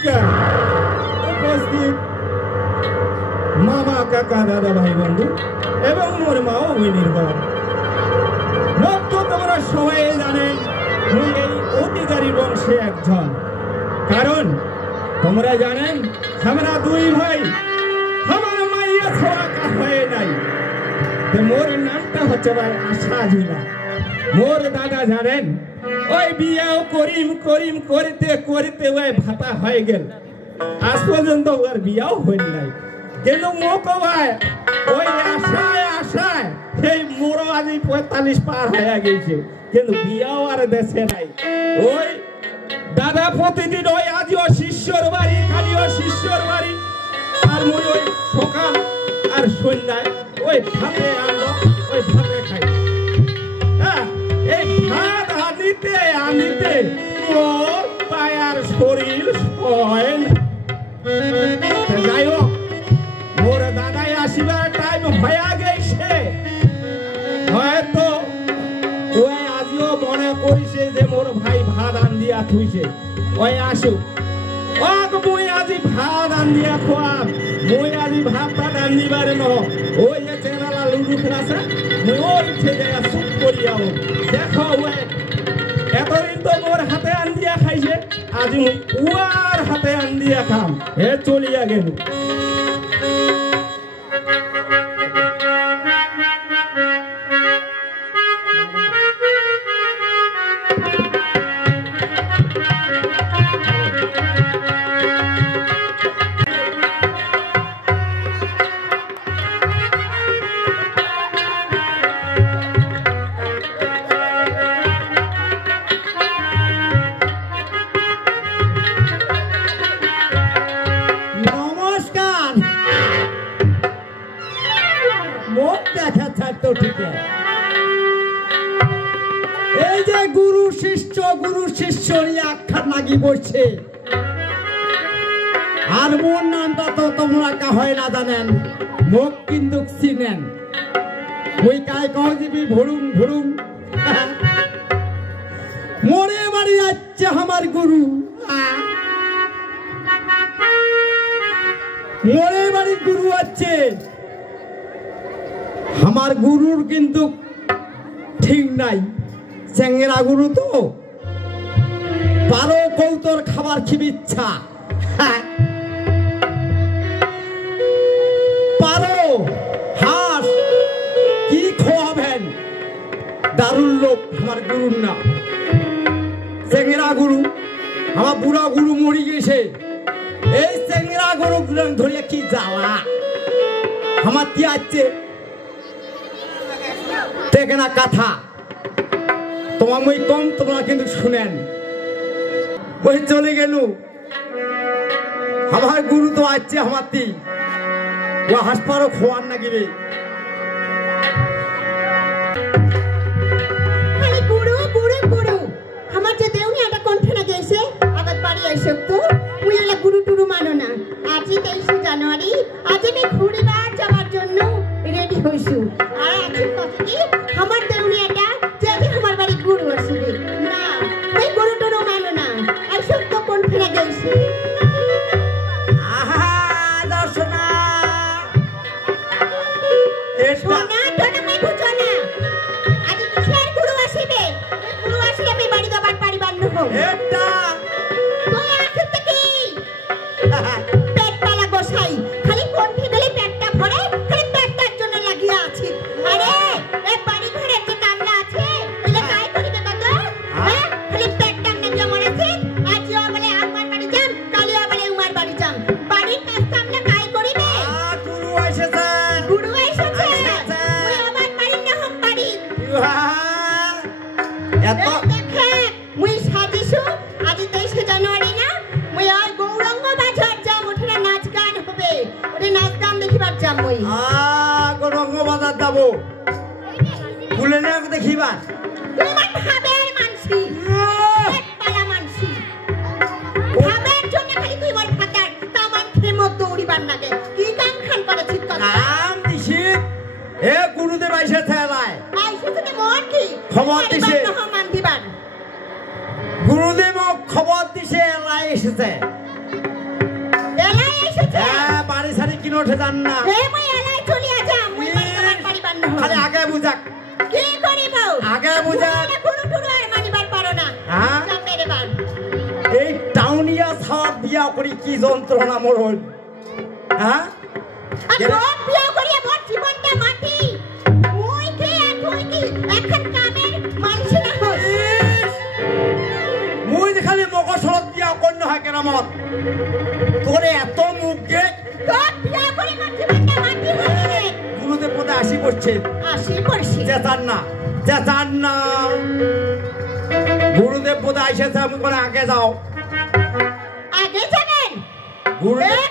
নমস্কার উপস্থিত মামা কাকা দাদা ভাই বন্ধু এবং মোর মা ও নির্ভর মোট তো তোমরা সবাই জানেন মুই এই অধিকারী বংশে একজন কারণ তোমরা জানেন আমরা দুই ভাই আমার মাইয়া ছোড়া কা হয়ে নাই মোর নামটা হচ্ছে ভাই আশা ঝুলা মোর দাদা জানেন ওই বিয়াও করিম করিম করতে করতে ওই ভাতা হয়ে গেল আজ পর্যন্ত ওর বিয়াও হইল নাই কিন্তু মোক ভাই ওই আশায় আশায় সেই মোরও আজি 45 পার হয়ে গেছে কিন্তু বিয়াও আর দেশে নাই ওই দাদা প্রতিদিন ওই আজিও শিষ্যর বাড়ি কালিও শিষ্যর বাড়ি আর মুই ওই সকাল আর সন্ধ্যায় ওই ভাতে আনলো ওই ভাতে খাই হ্যাঁ এই ভাত আনিতে আনিতে মোর পায়ার শরীর হয় না যাই হোক মোর দাদাই আসিবার টাইম হয়ে গেছে হয়তো ওই আজিও মনে করিছে যে মোর ভাই ভাত আন দিয়া থুইছে ওই আসুক ওক মুই আজি ভাত আন দিয়া খোয়াম মুই আজি ভাতটা আন দিবারে ন ওই যে চেনালা লুডু খেলাছে মুই ওই উঠে যায় চুপ করিয়াও দেখো ওই এতদিন তো মোর হাতে আন দিয়া খাইছে আজি মুই উয়ার হাতে আন দিয়া খাম হে চলিয়া গেল এই যে গুরু শিষ্য আখ্যান লাগি বসছে আর মোর নামটা তো তোমরা কা হয় না জানেন মুখ কিন্তু চিনেন ওই কায় কও দিবি ভরুম ভরুম মোরে বাড়ি যাচ্ছে আমার গুরু মোরে বাড়ি গুরু আছে আমার গুরুর কিন্তু ঠিক নাই চেঙ্গেরা গুরু তো পারো কৌতর খাবার খিব ইচ্ছা পারো হাঁস কি খোয়াবেন দারুণ লোক আমার গুরুর না চেঙ্গেরা গুরু আমার বুড়া গুরু মরি গেছে এই চেঙ্গেরা গুরু ধরিয়া কি জ্বালা আমার কি আছে দেখে না কথা তোমার মই কম তোমরা কিন্তু শুনেন ওই চলে গেল আমার গুরু তো আছে আমার তি ও হাসপারও খোয়ার না গিবে গুরু গুরু গুরু আমার যে দেউনি এটা কণ্ঠে না গেছে আবার বাড়ি আইসব তো মুই এলা গুরু টুরু মানো না আজি 23 জানুয়ারি আজ আমি ঘুরিবার যাবার জন্য রেডি হইছু আর আজি কথা কি আমার দেউনি এটা যে আমার বাড়ি গুরু আসবে না ওই গুরু টুরু মানো না আইসব তো কণ্ঠে না গেছে আহা দর্শনা সোনা তোনা মই বুঝো না আজি কিসের গুরু আসবে গুরু আসলে আমি বাড়ি যাবার পারিবার নহ এটা তুই আসতে কি পেট পালা গোসাই খালি কণ্ঠে গেলে পেটটা ভরে খালি পেটটার জন্য লাগিয়া আছে আরে এই বাড়ি ঘরের যে কামলা আছে এলে কাই করিবে দাদা হ্যাঁ খালি পেটটা লাগিয়া মরেছে আজিও বলে আমার বাড়ি যাম কালিও বলে উমার বাড়ি যাম বাড়ির কাজ কামলা কাই করিবে গুরু এসেছে গুরু এসেছে ওই আমার বাড়ি না হম বাড়ি এত দেখে মুই সাজিছু আজি 23 জানুয়ারি না মুই আর গৌরঙ্গ বাজার যাম ওখানে নাচ গান হবে ওরে নাচ গান দেখিবার যাম মুই গৌরঙ্গ বাজার যাবো ভুলে না দেখিবা তোমার ভাবের মানসি পালা মানসি ভাবের জন্য খালি তুই বল ফাটার তামান খেমো দৌড়িবার লাগে কি কাম খান করে ঠিক কথা নাম দিছি এ গুরুদেব আইসা থেলায় আইসা থেকে মোর কি খবর দিছে মান দিবার গুরুদেব খবর দিছে এলাই এসেছে এসেছে হ্যাঁ বাড়ি সারি কিনে উঠে যান না মুই এলাই চলিয়া যা মুই বাড়ি বান্ন খালি আগে বুঝাক কি করিব আগে বুঝাক গুরু টুরু আর মানিবার পারো না হ্যাঁ মেরে বান এই টাউনিয়া ছাওয়া বিয়া করি কি যন্ত্রণা মোর হল হ্যাঁ আর তোর বিয়া করিয়া মোর জীবনটা মাটি মুই কি আর তুই কি এখন কামের মানুষ না হস মুই যে খালি মকসলত বিয়া কন্য হয় কেরামত তোরে এত মুখ গে তোর বিয়া করে মোর জীবনটা মাটি হয়ে গুরুদেব পদে আসি পড়ছে চেতান না গুরুদেব পদে আইসেছে আমি করে আগে যাও আগে যাবেন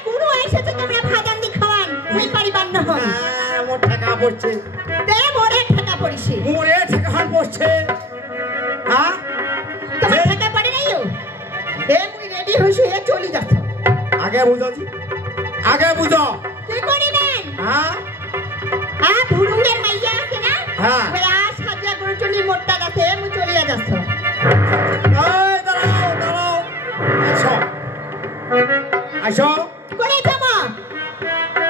গুরু এসেছে তোমরা ভাজান দি খাওয়ান মুই পারিবার না হই মোর ঠেকা পড়ছে মোরে ঠেকা পড়িছে মোরে ঠেকা পড়ছে হ্যাঁ তোমার ঠেকা পড়ে নাই মুই রেডি হইছি চলি যাচ্ছ আগে বুঝো কি করিবেন হ্যাঁ ভুরুঙ্গের মাইয়া আছে না হ্যাঁ সাজিয়া গরু চলি মোটটা গাছে মুই চলিয়া যাচ্ছ দাঁড়াও আসো করে যাবো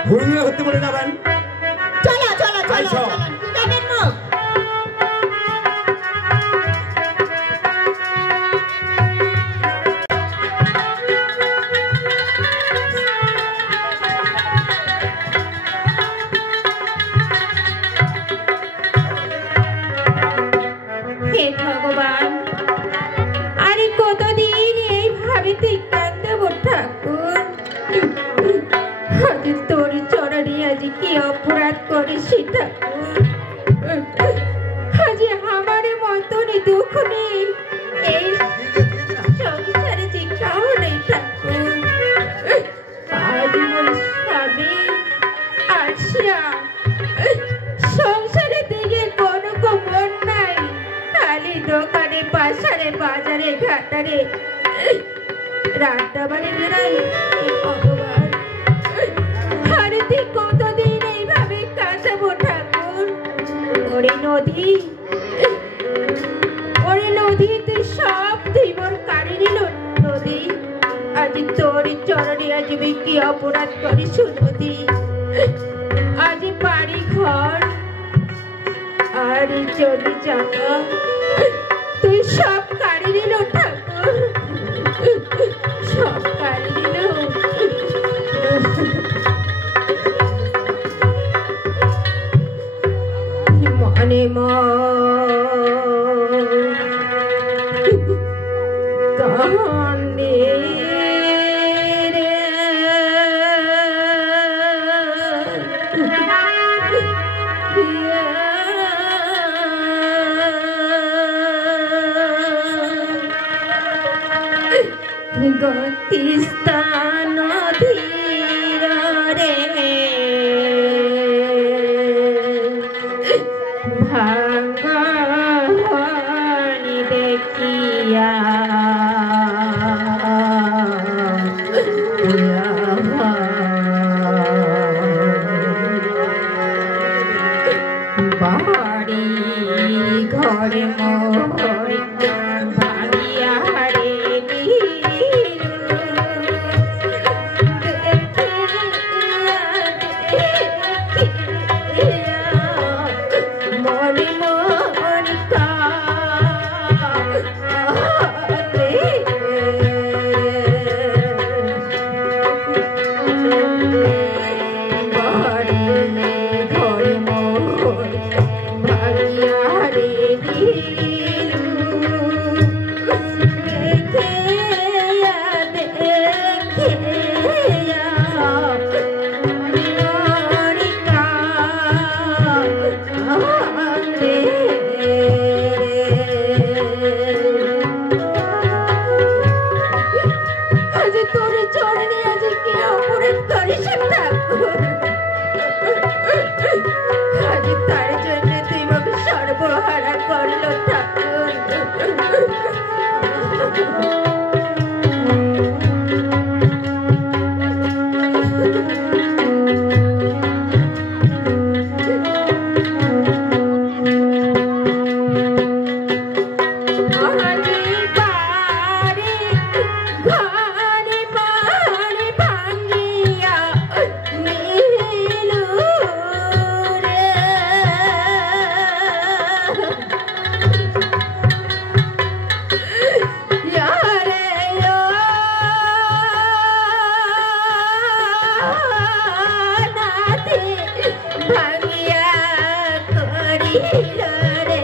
ভুরুঙ্গে হতে বলে যাবেন চলো কি যাবেন মুখ হে ভগবান আরে কতদিন এইভাবে তুই কাঁদব ঠাকুর আজ তোর চরণে আজ কি অপরাধ করেছি ঠাকুর আজ আমার মতন দুঃখ নেই এই সংসারে যে কাউ নেই ঠাকুর আজ মোর স্বামী আসিয়া সংসারে দিকে কোনো মন নাই খালি দোকানে পাশারে বাজারে ঘাটারে রান্না বাড়ি বেড়াই ভগবান ভারতে কতদিন এইভাবে কাটাবো ঠাকুর ওরে নদী তুই সব জীবন কাড়ি নিল নদী আজ তোর চরণে আজ কি অপরাধ করিস নদী আজ বাড়ি ঘর আর যদি জানা তুই সব কাড়ি নিল ঠাকুর সব কাড়ি নিল মনে কান্দে গতিস্থান ধীর রে ভাঙ্গনি দেখিয়া বাড়ি ঘরে মোরে ভাঙিয়া রে মনে মনিকা ঘরে মোর ভাঙিয়া রে আজ তোর চরণে আজ কি অপরাধ করিস ঠাকুর আজ তার জন্য তুই আমাকে সর্বহারা করল ঠাকুর ঘরে ভাঙিয়া দিল রে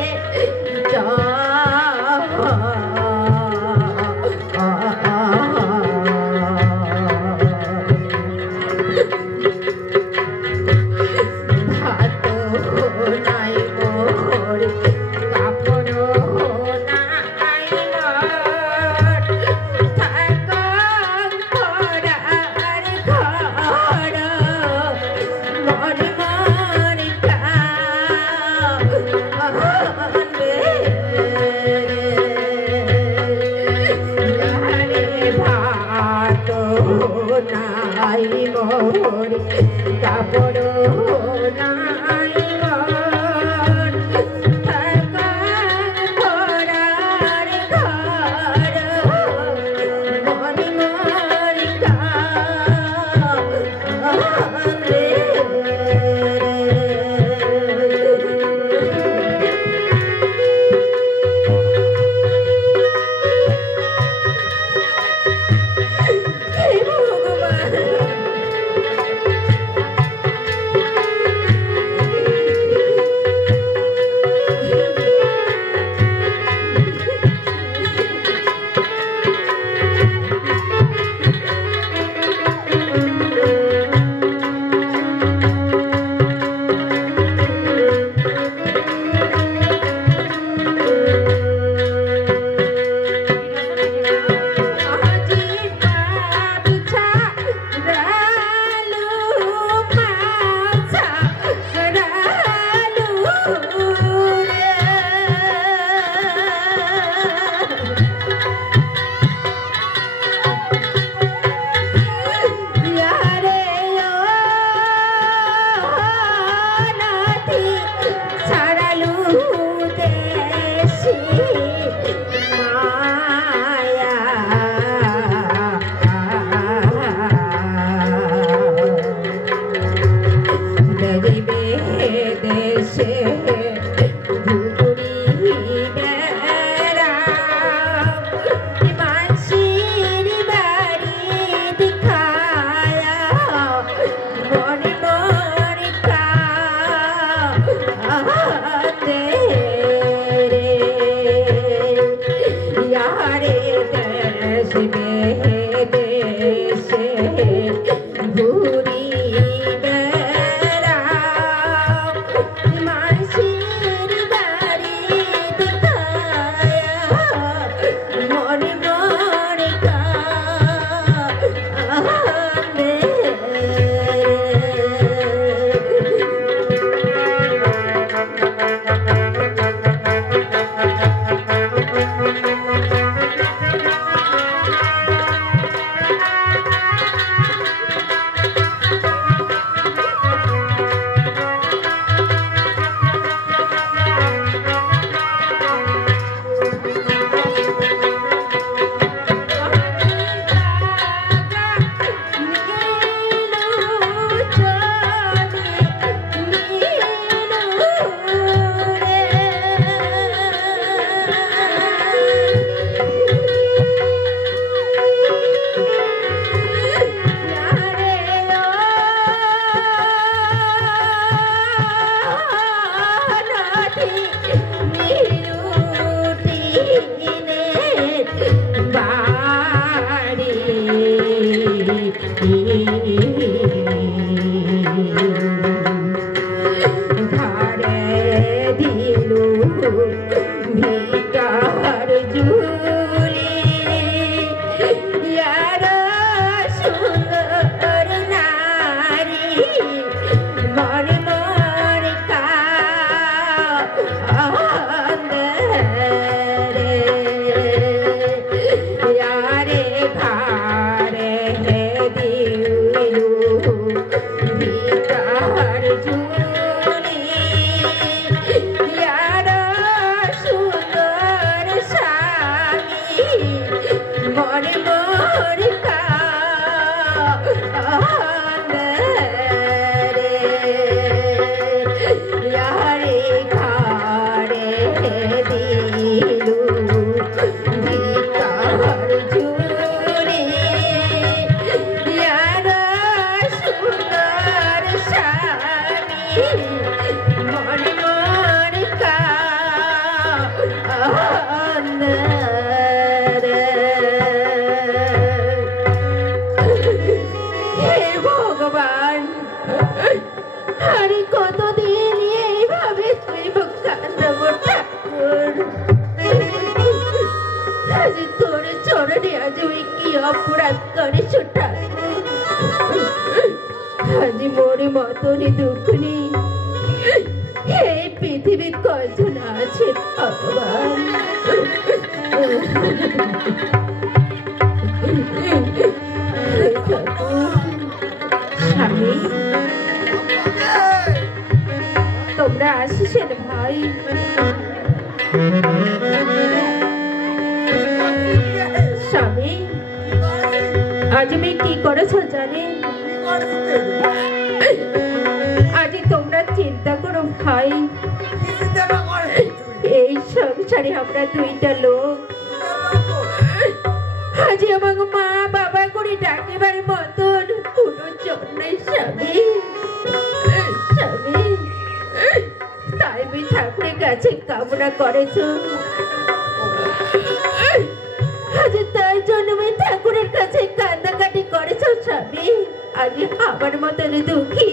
মনে মনে অপরাধ করেছো ঠাকুর। আজ মোর মতনই দুঃখনি এই পৃথিবীর কয়জন আছে ভগবান। স্বামী, তোমরা আসছেন ভাই? স্বামী, আজ আমি কি করেছো জানি? আজ তোমরা চিন্তা করো ভাই, এই সংসারে আমরা দুইটা লোক, আজ আমাকে মা বাবা করে ডাকিবার মতন কোনো জন নেই স্বামী। স্বামী, তাই আমি ঠাকুরের কাছে কামনা করেছ, আজ তাই জন্য আমি ঠাকুরের কাছে কান্দাকাটি করেছ স্বামী। আজ আমার মতনে দুঃখী,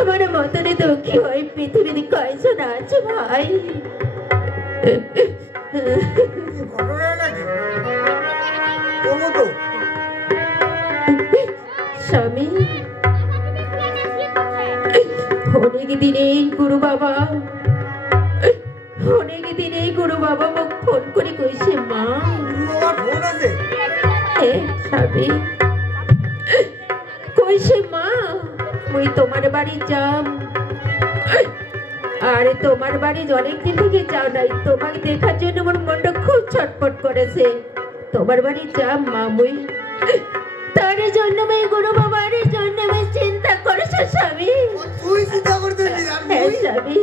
আমার মতনে দুঃখী ওই পৃথিবীতে কয়জন আছে ভাই? স্বামী, অনেক দিনে গুরু বাবা মোক ফোন করে কইছে মা। স্বামী কইছে মা মুই তোমার বাড়ি যাম, আরে তোমার বাড়ি অনেকদিন থেকে যাও নাই, তোমাকে দেখার জন্য আমার মনটা খুব ছটফট করেছে। তোমার বাড়ি যাম মা মুই, তার জন্য আমি গুরু বাবার জন্য আমি চিন্তা করেছো স্বামী। স্বামী,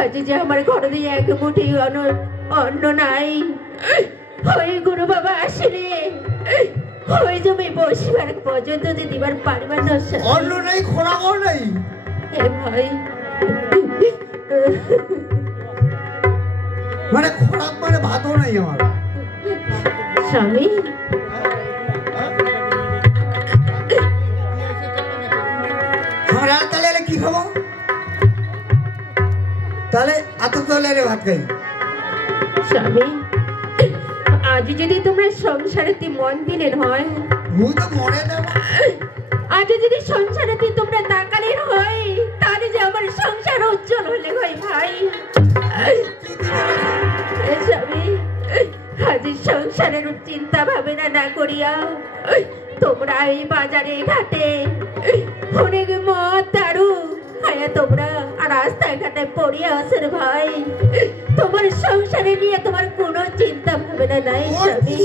আজ যে আমার ঘরে দিয়ে এক মুঠি অন্ন নাই, ওই গুরু বাবা আসলে ওই জমি বসিবার পর্যন্ত যে দিবার পারিবার না। অন্ন নাই, খোরাকও নাই। এ ভাই, মানে খোরাক মানে ভাতও নাই আমার। স্বামী, তাহলে কি খাবো? তাহলে এত তলে ভাত খাই। স্বামী, আজ যদি তোমরা সংসারেতে মন দিলেন হয়, আজ যদি সংসারেতে তোমরা তাকালেন হয়, তাহলে যে আমার সংসার উজ্জ্বল হলে হয় ভাই। স্বামী, আজ সংসারের চিন্তা ভাবনা না করিয়া তোমরা এই বাজারে ঘাটে অনেক মদ দারু খাইয়া তোমরা রাস্তায় ঘাটে পড়িয়া আছেন ভাই। তোমার সংসারে নিয়ে তোমার কোনো চিন্তা ভাবনা নাই স্বামী।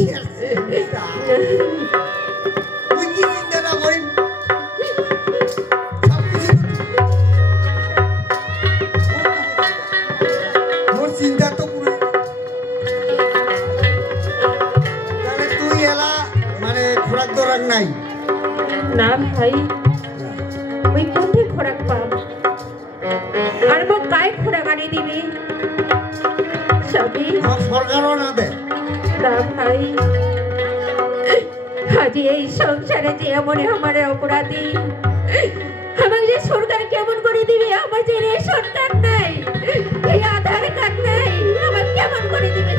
না ভাই, ওই কোথায় খোরাক পাব, আর মোক কাই খোরাক আনি দিবি স্বামী? সরকারও না দেয় না ভাই, আজ এই সংসারে যে এমন আমার অপরাধী, আমাকে যে সরকার কেমন করে দিবে? আমার যে রেশন কার্ড নাই, এই আধার কার্ড নাই, আমার কেমন করে দিবে?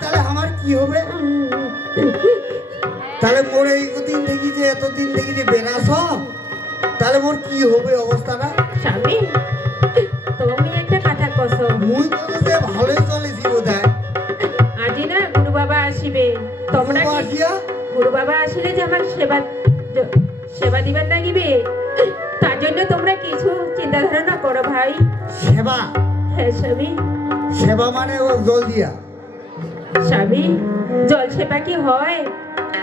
তাহলে আমার কি হবে? তাহলে মোর এইদিন দেখি যে এতদিন দেখি যে বেরাস, তাহলে মোর কি হবে অবস্থাটা? স্বামী, তুমি একটা কথা কছো, মুই বলে যে ভালোই চলেছি বোধহয়। আজি না গুরু বাবা আসিবে, তোমরা গুরু বাবা আসিলে যে আমার সেবা দিবার লাগিবে, তার জন্য তোমরা কিছু চিন্তা ধারণা করো ভাই। সেবা? হ্যাঁ স্বামী। সেবা মানে ও জল দিয়া? স্বামী, জল সেবা কি হয়?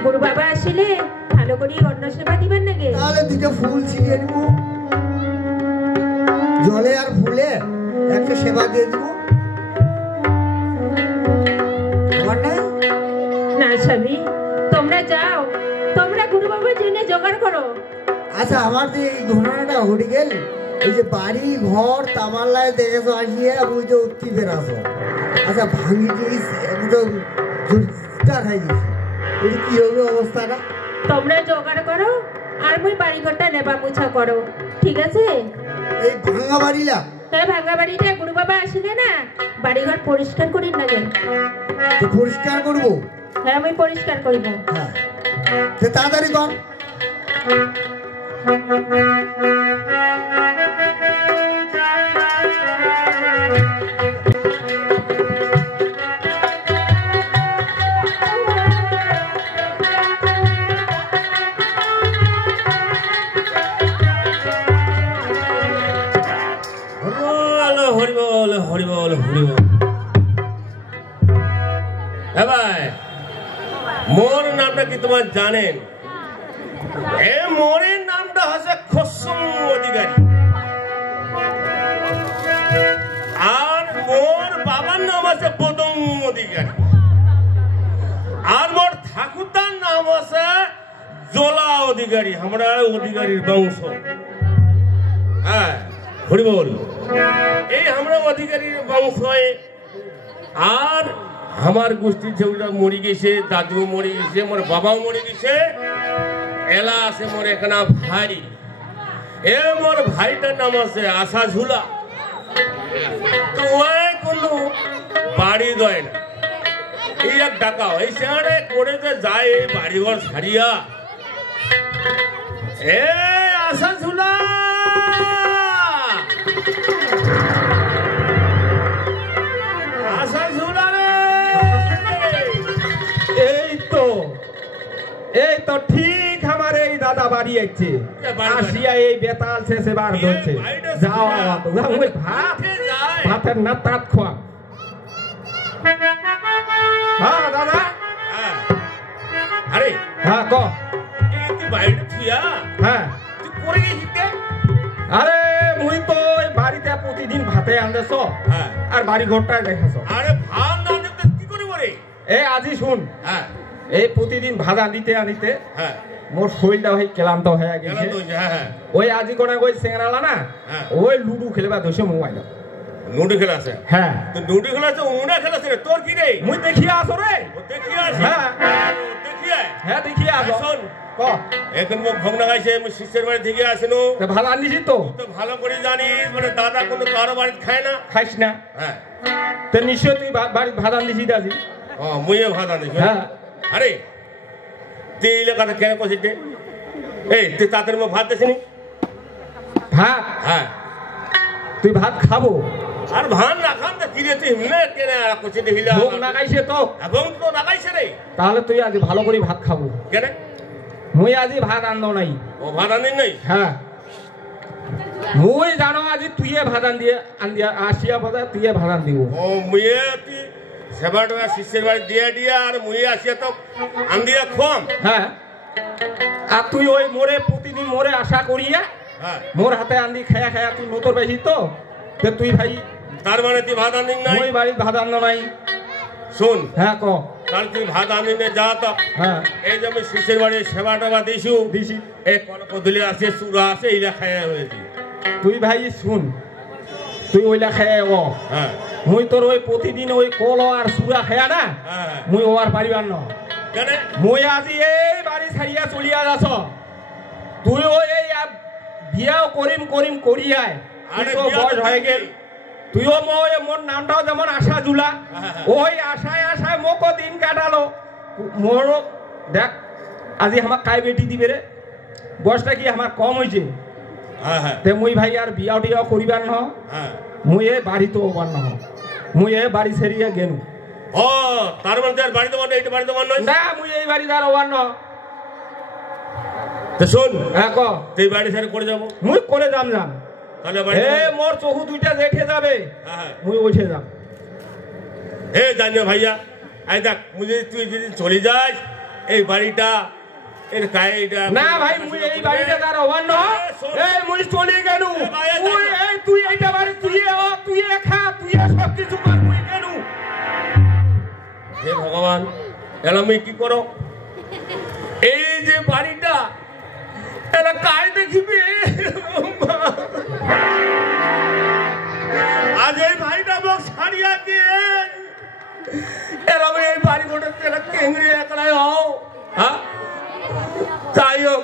গুরু বাবা আসিলে ভালো করে অন্ন সেবা দিবেন নাকি? তাহলে দুটো ফুল ছিটিয়ে দিব, জলে আর ফুলে একটা সেবা দিয়ে দিব। না স্বামী, তোমরা যাও, তোমরা গুরু বাবার জন্য জোগাড় করো। আচ্ছা, আমার যে এই ঘটনাটা ঘটে গেল, এই যে বাড়ি ঘর তামাল্লায় দেখেছো আসিয়া বুঝতে উঠতে বেরাছো, আচ্ছা ভাঙি জিনিস একদম জোরদার হয়ে গেছে, এটা কি হবে অবস্থাটা? তোমরা জোগাড় করো, আর মুই বাড়িঘরটা নেবা মুছা করো, ঠিক আছে? এই ভাঙা বাড়িলা তাই ভাঙা বাড়িটা গুরু বাবা আসলে না বাড়িঘর পরিষ্কার করি না গে। তো পরিষ্কার করবো? হ্যাঁ আমি পরিষ্কার করব। হ্যাঁ তো তাড়াতাড়ি কর। হরিবল হরিবল হরিবল। হ্যাঁ ভাই, মোর নামটা কি তোমার জানেন? এ মোরের নামটা হচ্ছে খসম অধিকারী, আর মোর বাবার নাম আছে পদম অধিকারী, আর মোর ঠাকুরদার নাম আছে জোলা অধিকারী। আমরা অধিকারীর বংশ। হ্যাঁ হরিবল, এই আমরা অধিকারীর বংশ। আর আমার গোষ্ঠীর ছেলেটা মরে গেছে, দাদু মরে গেছে, মোর বাবাও মরে গেছে। এলা আছে মোর একনা ভাই, এ মোর ভাইটার নাম আছে আশা ঝুলা। তো ওই কোনো বাড়ি দেয় না, এই এক ডাকাও এই সেখানে করে যে যায় এই বাড়িঘর ছাড়িয়া। এ আশা ঝুলা, আশা ঝুলা রে। এই তো ঠিক আমার এই দাদা বাড়ি আসছে, আসিয়া এই বেতাল শেষে বার ধরছে। যাও ভাতের না তাঁত খোয়া। হ্যাঁ দাদা। আরে হ্যাঁ ক। তুই বাড়িটা থুয়া? হ্যাঁ। তুই করে গেছিস? আরে মুই তো বাড়িতে প্রতিদিন ভাতে আনতেছ আর বাড়ি ঘরটায় দেখাছ। আরে ভাত না দিতে কি করে বলে? এ আজি শুন, হ্যাঁ এই প্রতিদিন ভাত আনিতে আনিতে হ্যাঁ মোর শরীরটা ভাই ক্লান্ত হয়ে গেছে। ওই আজি কোনা ওই সেংরালা না, ওই লুডু খেলবা ধরছে মোবাইল। লুডু খেলা আছে? হ্যাঁ। তো লুডু খেলা আছে, উনা খেলা আছে। তোর কি রে? মুই দেখিয়া আসো রে। দেখিয়া আছে? হ্যাঁ দেখিয়া? হ্যাঁ দেখিয়া আসো। শোন ক। এখন মুখ ভগ্ন গাইছে, আমি শিষ্যের বাড়ি থেকে আসেন। তো ভালো আনিছি তো? তো ভালো করে জানিস, মানে দাদা কোনো কারো বাড়ি খায় না। খাইস না? হ্যাঁ। তো নিশ্চয় তুই বাড়ি ভাত আনিছি দাদি। ও মুইও ভাত আনিস? হ্যাঁ। আরে তুই এই কথা কেন করছিস? এই তুই তাদের মুখ ভাত দিসনি? ভাত? হ্যাঁ। তুই ভাত খাবো? আর ভাত না খান তো কি রে তুই হিমলে কেন করছিস? হিলা ভোগ না খাইছে তো? এবং তো লাগাইছে রে। তাহলে তুই আজ ভালো করে ভাত খাবো। কেন? মুই আজি ভাত আনলো নাই। ও ভাত আনিস নাই? হ্যাঁ। মুই জানো আজি তুই ভাত আন আসিয়া বাজার তুই ভাত আন দিব। ও মুয়ে তুই সেবাটা শিষ্যের বাড়ি দিয়ে দিয়া আর মুয়ে আসিয়া তো আন দিয়া খোয়াম। হ্যাঁ। আর তুই ওই মোরে প্রতিদিন মোরে আশা করিয়া মোর হাতে আন্দি খায়া খায়া তুই নতর বেশি তো তুই ভাই। তার মানে তুই ভাত আনিস নাই? ওই বাড়ির ভাত আনলো নাই। শুন। হ্যাঁ ক। তাহলে তুই ভাত আনি নে যা তো। হ্যাঁ। এই যে আমি শিষ্যের বাড়ি সেবা টেবা দিছু দিছি, এই কলকদলি আছে, চূড়া আছে, এইটা খাইয়া হয়েছি। তুই ভাই শুন, তুই ওইলা খাইয়া ও। হ্যাঁ। মুই তোর ওই প্রতিদিন ওই কল আর চূড়া খায়া না, মুই ওর পারিবার ন। মুই আজি এই বাড়ি ছাড়িয়া চলিয়া যাস। তুই ওই এই বিয়াও করিম করিম করিয়ায় বয়স হয়ে গেল। তুইও মোর নামটাও যেমন আশা জুলা, ওই আশায় আশায় মোকো দিন কাটালো। মোর দেখ আজি আমার কাই বেটি দিবে রে, বয়সটা কি আমার কম হয়েছে। মুই ভাই আর বিয়াও টিয়াও করিবার ন, মুই এ বাড়ি তো ওবার ন, মুই এ বাড়ি ছেড়িয়া গেলু। ও তার মানে আর বাড়ি তোমার এইটা বাড়ি তোমার নয় না, মুই এই বাড়ি তার ওবার ন। তো শোন। হ্যাঁ ক। তুই বাড়ি ছেড়ে করে যাবো? মুই করে যাম। এ মোর চোখু দুইটা দেখে যাবে, মুই উঠে যাম। হে জানিও ভাইয়া, আই দেখ মুই তুই যদি চলে যাস এই বাড়িটা এর গায়ে এটা না ভাই, মুই এই বাড়িটা তার ওভার ন। এই মুই চলে গেলু। মুই এই তুই এইটা বাড়ি তুই খা, তুই সব কিছু কর, মুই গেলু। হে ভগবান, এলা আমি কি করো? এই যে বাড়িটা এলা কায় দেখিবে? আজ এই বাড়িটা মোক ছাড়িয়া দিয়ে এলা আমি এই বাড়ি গোটা তেলা কেংড়ে একলাই হও। হ্যাঁ যাই হোক,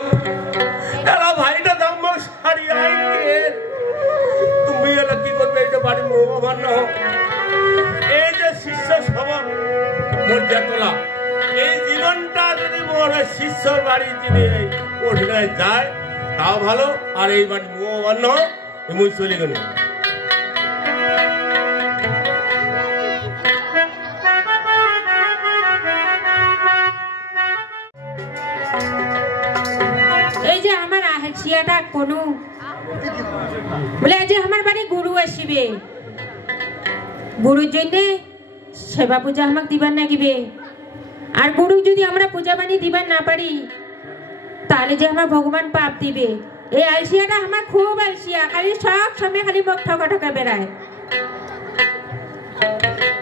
মর্যাদা তোলা এই জীবনটা যদি মোর শিষ্যর বাড়ি যদি ওঠে যায় তাও ভালো আর এই বাড়ি অন্য মুই চলে গেল এই যে আমার আহিয়াটা কোনো বলে যে আমার বাড়ি গুরু আসিবে গুরুর জন্য সেবা পূজা আমাকে দিবার নাগিবে আর গুরু যদি আমরা পূজা বানি দিবার না পারি তাহলে যে আমার ভগবান পাপ দিবে এই আলসিয়াটা আমার খুব আলসিয়া খালি সব সময় খালি মুখ ঠকা ঠকা বেড়ায়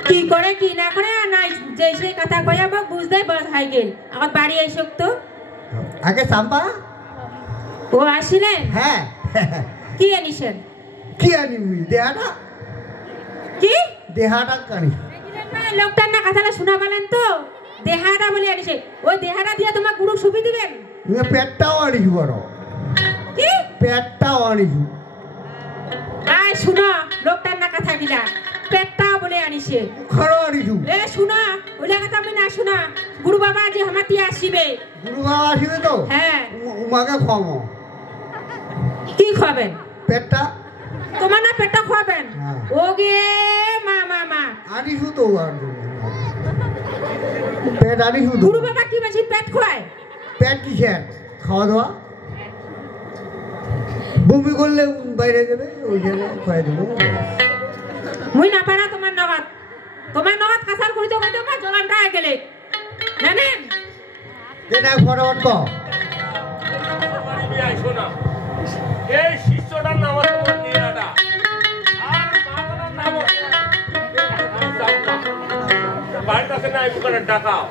কি করে কি না করে না যে সেই কথা কয়া বা বুঝতে বস হাই গেল আমার বাড়ি এসব তো আগে চাম্পা ও আসিলেন হ্যাঁ কি আনিছেন কি আনিবি দেহাটা কি দেহাটা কানি লোকটার না কথাটা শোনা পেলেন তো দেহাটা বলে আনিছে ওই দেহাটা দিয়ে তোমার গুরু সুবি দিবেন পেটটাও আনিস বড় কি পেটটাও আনিস আয় শুনো লোকটার না কথা গিলা পেটটা বলে আনিছে খাড়ো আনিস এ শুনো ওইলা কথা আমি না শোনা গুরু বাবা যে আমার দিয়ে আসিবে গুরু বাবা আসিবে তো হ্যাঁ উমাকে খাওয়াবো কি খাবেন পেটটা তোমার না পেটটা খাবেন হ্যাঁ। ওগে মা মা মা আনিসু তো আর পেট আনিসু তো গুরু বাবা কি বেশি পেট খায় পেট কিসের খাওয়া দাওয়া বমি করলে বাইরে যাবে ওইখানে খাওয়াই দেবো মুই না পারা তোমার নগদ কাছার করিতে করিতে আমার জলানটা গেলে জানেন এটা ফটাফট কর আইসো না এই শিষ্যটার নাম আছে মন্দিরাটা আর মাতার নাম আছে বাড়িতে আছে না এই করে ডাকাও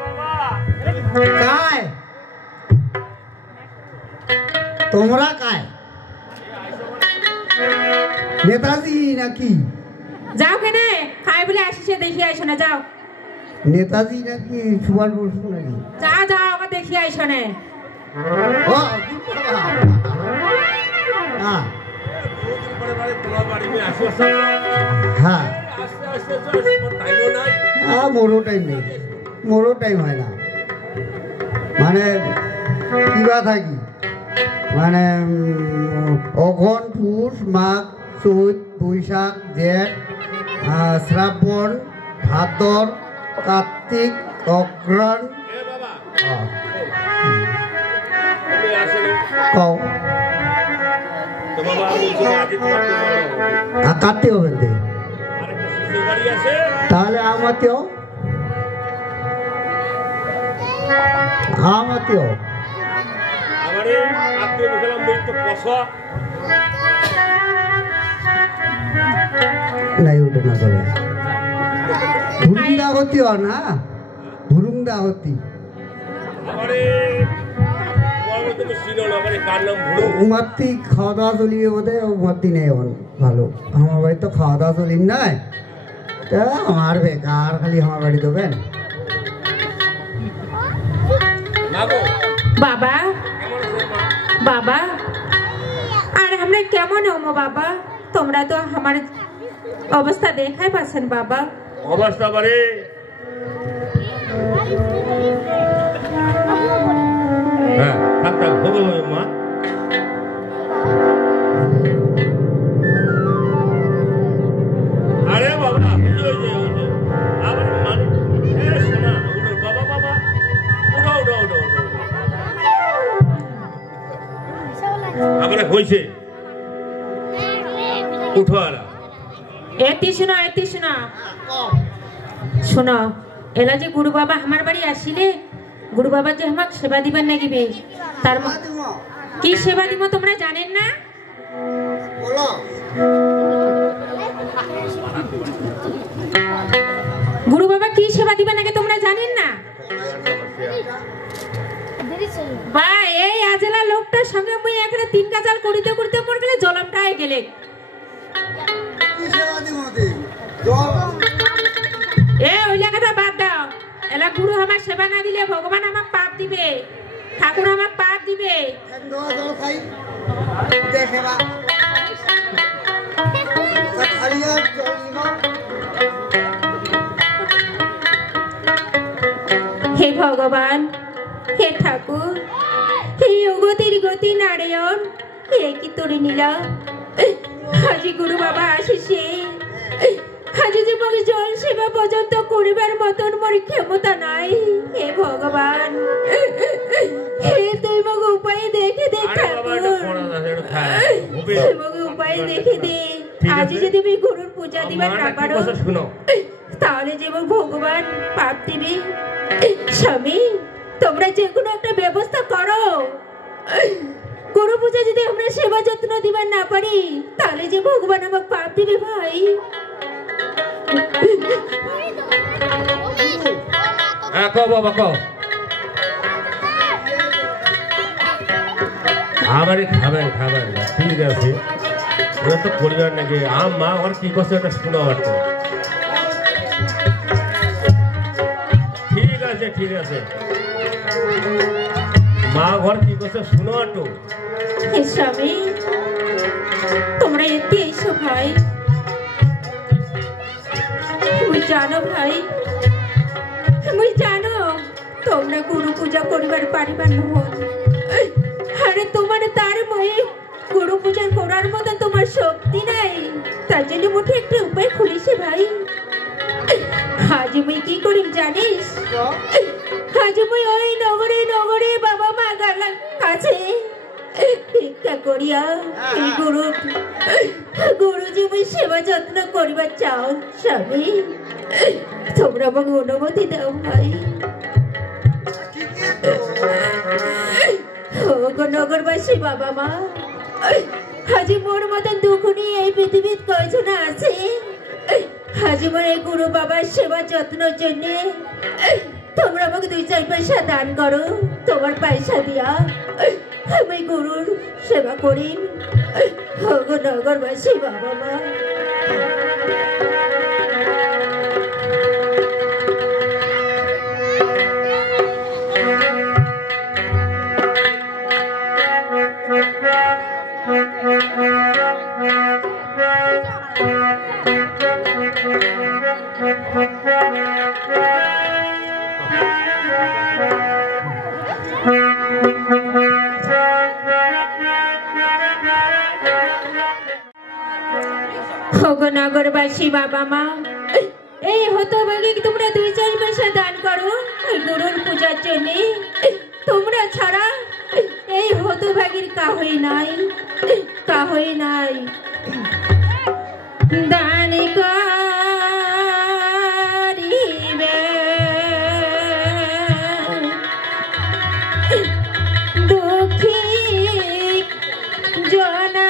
বাবা কায় তোমরা কায় নেতাজি নাকি যাও কেনে খাই বলে আসিছে দেখি আইসো না যাও নেতাজি নাকি সুভাষ বসু নাকি যাও যাও আবার দেখি আইসো না ও হ্যাঁ তোমার বাড়ি নিয়ে আসো হ্যাঁ আস্তে আস্তে চলে টাইমও নাই মোরও টাইম নেই মোরও টাইম হয় না মানে কিবা থাকি মানে অঘন পুষ মাঘ চৈত বৈশাখ জেঠ শ্রাবণ ভাদর কার্তিক অগ্রহণ এ বাবা আহ, তুমি আসলে কও তো বাবা আমি যদি আজ তোমার কাটতে হবে না আরেকটা শিষ্য বাড়ি আছে তাহলে আমাকেও আমাকেও আমারে আত্মীয় মুসলাম বই তো পশা নাই উঠে না করে ভুরুংদা হতি না ভুরুংদা হতি আমারে তোমার তুমি চিনো না আমারে কার নাম ভুলো উমাত্তি খাওয়া দাওয়া চলিয়ে বোধে উমাত্তি নেই এখন ভালো আমার বাড়ি তো খাওয়া দাওয়া চলি নাই তা আমার বেকার খালি আমার বাড়ি দেবেন মাগো বাবা কেমন আছো মা বাবা আর আমরা কেমন হমো বাবা তোমরা তো আমার অবস্থা দেখাই পাচ্ছেন বাবা অবস্থা বারে হ্যাঁ থাক থাক হবে হবে মা আরে বাবা ওই যে আবার মানে এ শোনা উঠো বাবা বাবা উঠো উঠো উঠো উঠো আবার হয়েছে উঠো আর এটি শোনো শোনো এলা যে গুরু বাবা আমার বাড়ি আসিলে গুরু বাবা যে আমাকে সেবা দিবার নাগিবে তার কি সেবা দিব তোমরা জানেন না গুরু বাবা কি সেবা দিবার নাকি তোমরা জানেন না বা এই আজেলা লোকটার সঙ্গে মুই এখানে 3 কাজাল করিতে করিতে পড় গেলে জলমটায় গেলে এ ওইলা কথা বাদ দাও এলা গুরু আমার সেবা না দিলে ভগবান আমার পাপ দিবে ঠাকুর আমার পাপ দিবে ভগবান, হে ঠাকুর, হে অগতির গতি নারায়ণ, হে কি তোরে নীলা, আজি গুরু বাবা আসিছে, আজি যে মোর জল সেবা পর্যন্ত করিবার মতন মোর ক্ষমতা নাই। হে ভগবান, হে তুই মোক উপায় দেখে দে ঠাকুর, মোক উপায় দেখে দে। আজি যদি তুমি গুরুর পূজা দিবার না পারো তাহলে যে ভগবান পাপ দিবি। স্বামী, তোমরা যে কোনো একটা ব্যবস্থা করো। গুরু পূজা যদি আমরা সেবা যত্ন দিবার না পারি তাহলে যে ভগবান আমাকে পাপ দিবে। ভাই বাবা কও আমারই খাবেন খাবেন, ঠিক আছে, ওরা তো পরিবার নাকি আম মা আমার কি করছে এটা শুনো আর তো। ঠিক আছে ঠিক আছে, মা ঘর কি করছে শুনো একটু। হে স্বামী, তোমরা এতে এসো ভাই। তুমি জানো ভাই, তুমি জানো তোমরা গুরু পূজা করিবার পারিবার নহন। আরে তোমার তার ময়ে গুরু পূজা করার মতো তোমার শক্তি নাই, তার জন্য মুঠে একটা উপায় খুলিছে ভাই। আজ আমি কি করি জানিস? আজ আমি ওই নগরে নগরে বাবা মা গালার কাছে ভিক্ষা করিয়া এই গুরুজি আমি সেবা যত্ন করিবার চাও। স্বামী, তোমরা আমাকে অনুমতি দাও ভাই। নগরবাসী বাবা মা, আজি মোর মতন দুঃখ নিয়ে এই পৃথিবীর কয়জন আছে? আজি মোর এই গুরু বাবার সেবা যত্নের জন্য তোমরা আমাকে 2-4 পয়সা দান করো। তোমার পয়সা দিয়া আমি গুরুর সেবা করি। নগরবাসী বাবা মা, নগরবাসী বাবা মা, এই হতভাগী তোমরা 2-4 পয়সা দান করো গুরুর পূজার জন্য। তোমরা ছাড়া এই হতভাগীর কাহই নাই, কাহই নাই। দান করিবে দুঃখী জনা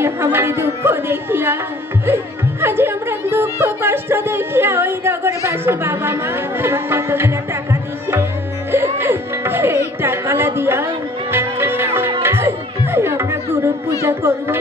আজি আমারই দুঃখ দেখিয়া, আজি আমরা দুঃখ কষ্ট দেখিয়া ওই নগরবাসী বাবা মা আমার কতগুলো টাকা দিছে, এই টাকালা দিয়া আমরা গুরুর পূজা করবো।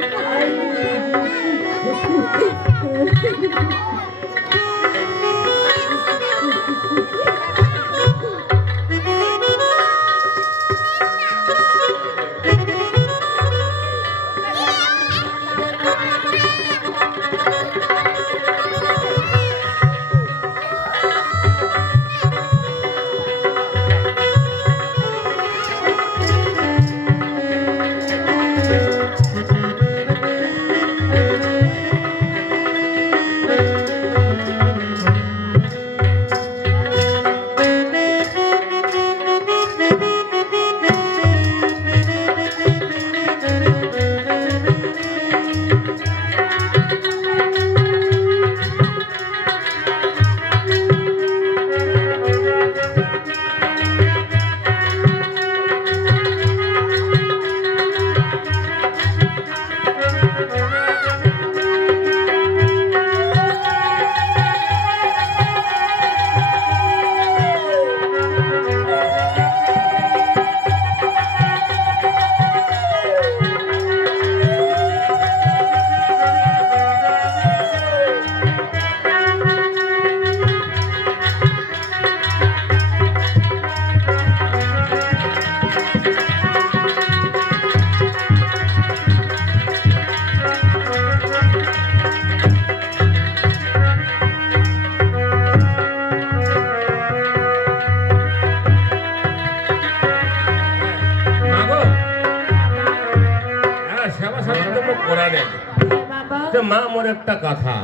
মা মোর একটা কথা,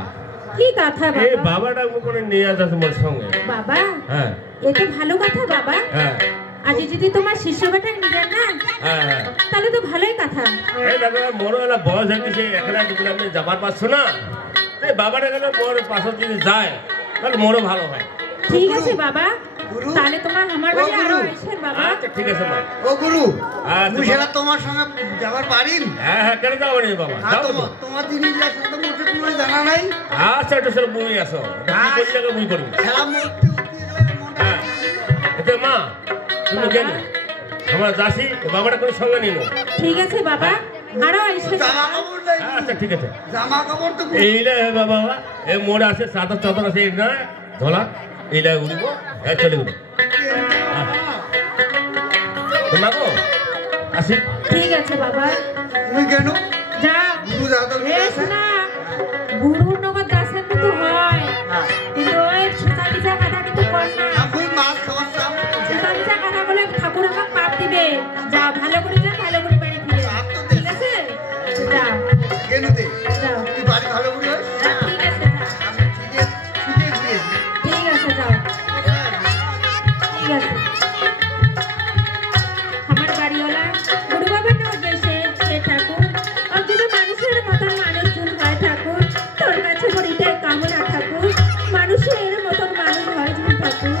কি কথা এই বাবাটা করে নিয়ে যাচ্ছে মোর সঙ্গে। বাবা, হ্যাঁ এ তো ভালো কথা বাবা। হ্যাঁ আজ যদি তোমার শিষ্য বেটা নিবে না, হ্যাঁ তাহলে তো ভালোই কথা। এই দাদা মোরও এলা বয়স হয়ে গেছে, এখানে যদি আপনি যাবার পারছো না, এই বাবাটা গেলে মোর পাশে যদি যায় তাহলে মোরও ভালো হয়। ঠিক আছে বাবা, তাহলে তোমার আমার বাড়ি আরো আইছেন বাবা। আচ্ছা ঠিক আছে মা। ও গুরু, আচ্ছা, তুমি সেটা তোমার সঙ্গে যাবার পারিম? হ্যাঁ হ্যাঁ, কেন যাবো রে বাবা, যাও তো। তোমার জিনিস তো মোটে কোনো জানা নাই। আচ্ছা এটা সব বুঝে আসো, কি করি জায়গা বুঝ করবি। খেলা মরতে উঠে গেলে মনটা হ্যাঁ এতে মা তুমি গেলে আমরা যাচ্ছি, বাবাটা করে সঙ্গে নিল। ঠিক আছে বাবা, আরো আইছেন। জামা কাপড় নাই। আচ্ছা ঠিক আছে। জামা কাপড় তো এইটা বাবা, এই মোড় আছে চাদর চাদর আছে, এই না ধোলা এইটা উঠবো, চলে উঠবো না গো, আসি। ঠিক আছে বাবা, তুমি কেন যাও। গুরু দাদা না, গুরুর নগদ দাসের মতো হয়, কিন্তু ওই ছুতা পিছা কথা কিন্তু কর না। আমি মাছ খাওয়ার চাপ। ছুতা পিছা কথা বলে ঠাকুর আমাকে পাপ দিবে। যাও, ভালো করে যাও, ভালো করে বাড়ি ফিরে। ঠিক আছে, যাও কেন দে যাও। তুই বাড়ি ভালো করে আস। হ্যাঁ, ঠিক আছে, আমি ঠিকই ঠিকই দিয়েছি। ঠিক আছে, যাও। ঠিক আছে। আমার বাড়িওয়ালা গুরু বাবার নাম বেশে সে ঠাকুর, আর যদি মানুষের মতন মানুষজন হয় ঠাকুর, তোর কাছে মোর এটাই কামনা ঠাকুর, মানুষের মতন মানুষ হয় ঝুল ঠাকুর।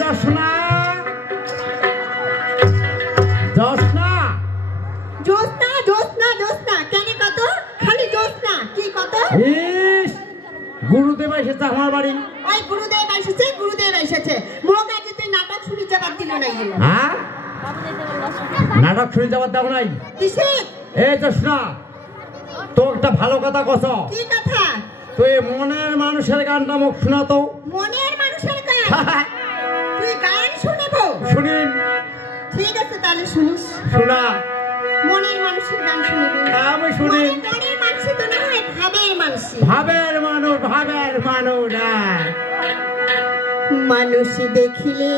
জ্যোৎস্না জ্যোৎস্না জ্যোৎস্না কেন কত খালি জ্যোৎস্না কি কত? গুরুদেব এসেছে আমার বাড়ি। ওই গুরুদেব এসেছে, গুরুদেব এসেছে। মোক আজ তুই নাটক শুনি যাবার দিল না গেল। হ্যাঁ, নাটক শুনে যাবার দাও নাই। কিসে? এই জোসনা, তো একটা ভালো কথা কস। কি কথা? তুই মনের মানুষের গানটা মুখ শোনা তো। মনের মানুষের গান? তুই গান শুনবো? শুনি। ঠিক আছে তাহলে শুনিস। শোনা। মনের মানুষের গান শুনবি? আমি শুনি। মনের মানুষ তো না হয় ভাবের মানুষ। ভাবের মানুষ, ভাবের মানুষ। মানুষ দেখিলে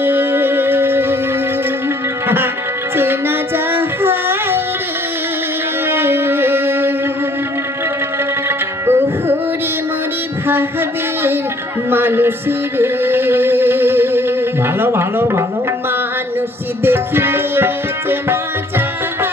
চেনা যায় রে, ওহরে মরি ভাবের মানুষের। ভালো ভালো ভালো। মানুষ দেখিলে চেনা যায়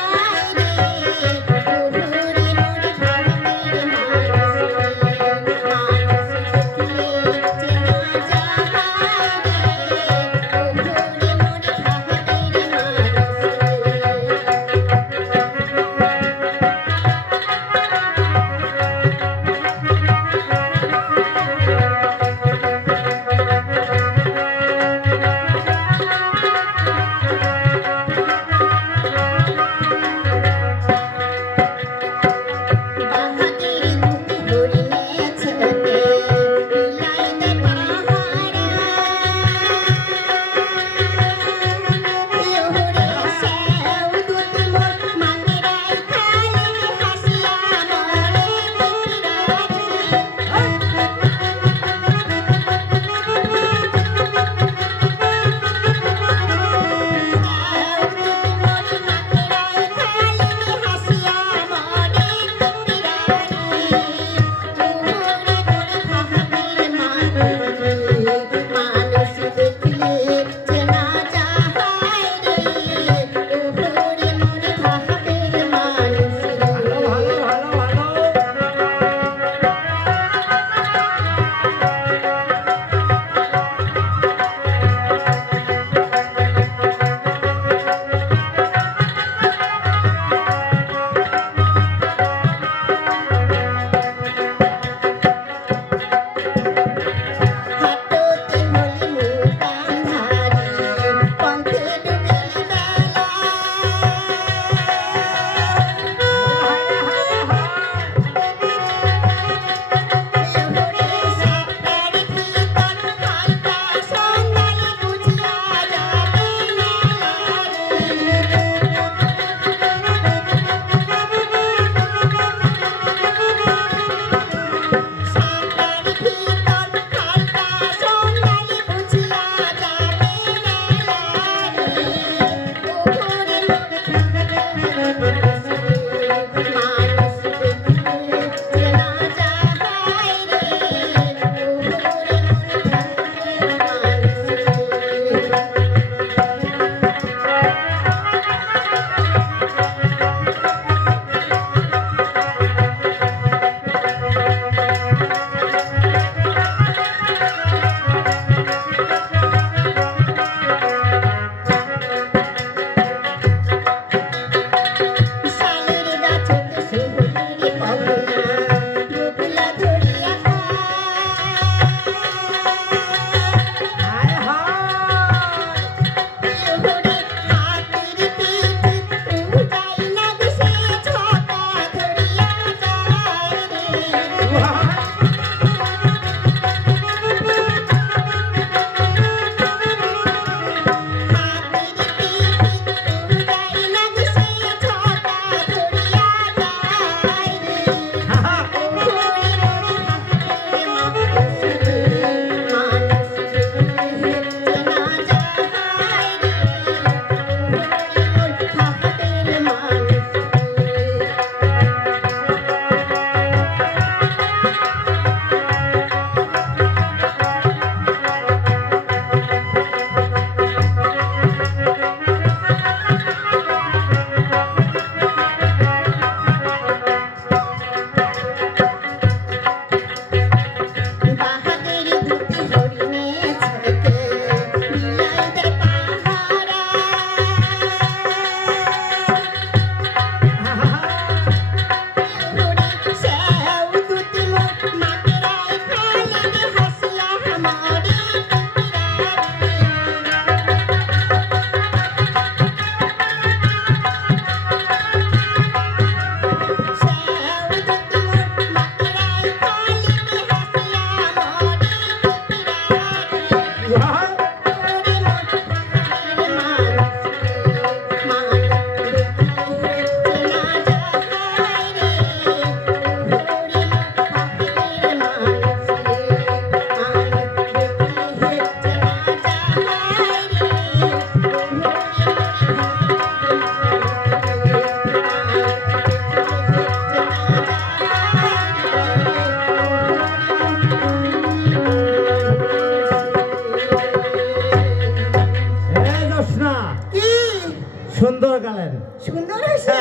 সুন্দর গালেন সুন্দর হয়েছে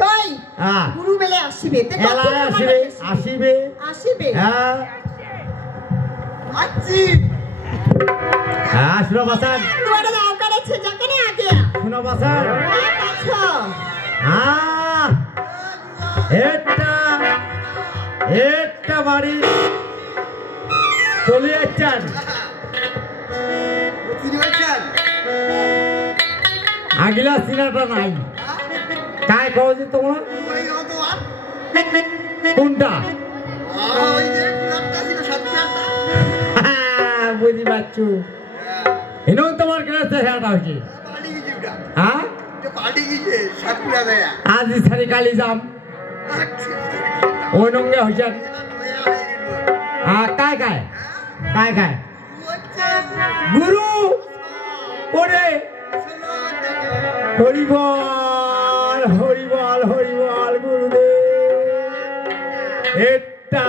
তাই হ্যাঁ গুরু বেলে আসিবে তে এলা আসিবে আসিবে আসিবে হ্যাঁ আচ্ছি হ্যাঁ শুনো বাসান তোরা দাও করেছে যেখানে আগে শুনো বাসান আচ্ছা হ্যাঁ একটা বাড়ি চলে যাচ্ছেন আগিলা সিনাটা নাই কাই কওজি তোমরা কোনটা বুঝি পাচ্ছু এনো তোমার কাছে হেটা হচ্ছে হ্যাঁ আজি সারি কালি যাম ওই নঙ্গে হচ্ছে কাই গুরু ওরে হরিবল হরিবল হরিবল গুরুদেব একটা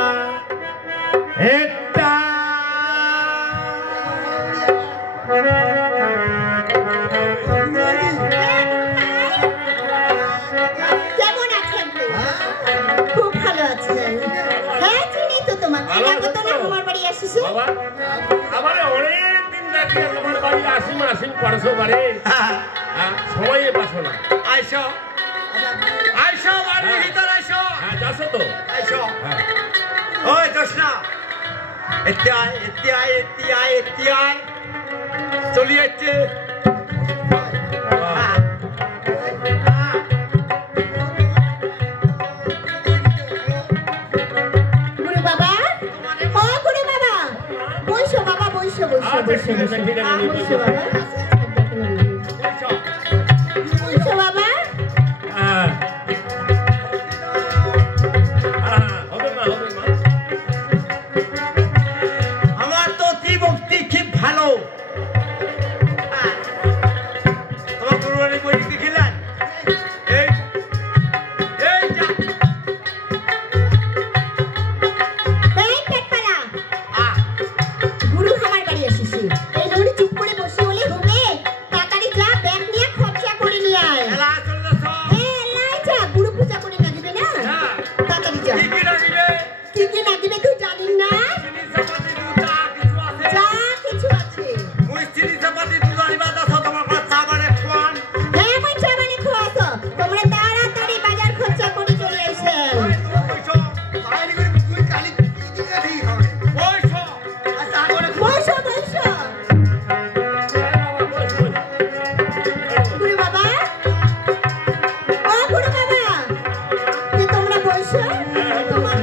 কেমন আছেন খুব ভালো আছেন হ্যাঁ চিনি তো তোমাকে দেখো তো না আমার বাড়ি আসিস বাবা আমার অনেক দিন দেখে তোমার বাড়ি আসিম পড়াশো পারে সময় পাশো না আইসো বাড়ির ভিতর আইসো হ্যাঁ যাচ্ছ তো আইসো হ্যাঁ ওই জোসনা এতিয়াই চলি যাচ্ছে গুরু বাবা ও গুরু বাবা বসো বাবা বসো আচ্ছা, ঠিক আছে, ঠিক আছে, আমি বসো বাবা বসো বাবা হ্যাঁ হবে মা আমার তো কি ভক্তি খুব ভালো তোমার গুরুবাড়ি বই দেখিলেন এই যা এই পেটপালা গুরু আমার বাড়ি আসিস এই লোকটি চুপ করে বসে বলে হবে তাড়াতাড়ি যা ব্যাগ নিয়ে খরচা করে নিয়ে আয় এলা চলে যাচ্ছ লাই যা গুরু পূজা করে না দিবে না হ্যাঁ তাড়াতাড়ি যা কি রাখিবে কি না দিবে তুই জানিস না চিনি চাপাতি দুধ কিছু আছে যা কিছু আছে মুই চিনি চাপাতি দুধ আনিবা দাও তোমার কাছে চা বানে খাওয়ান হ্যাঁ মই চা বানিয়ে খাওয়াছো তোমরা তাড়াতাড়ি বাজার খরচা করে চলে এসে ওই তোমার কইছো বাইরে করে তুই কালি কি দিকে দি হবে কইছো আচ্ছা আগরে বসো বসো গুরু বাবা ও গুরু বাবা কি তোমরা বসো তোমার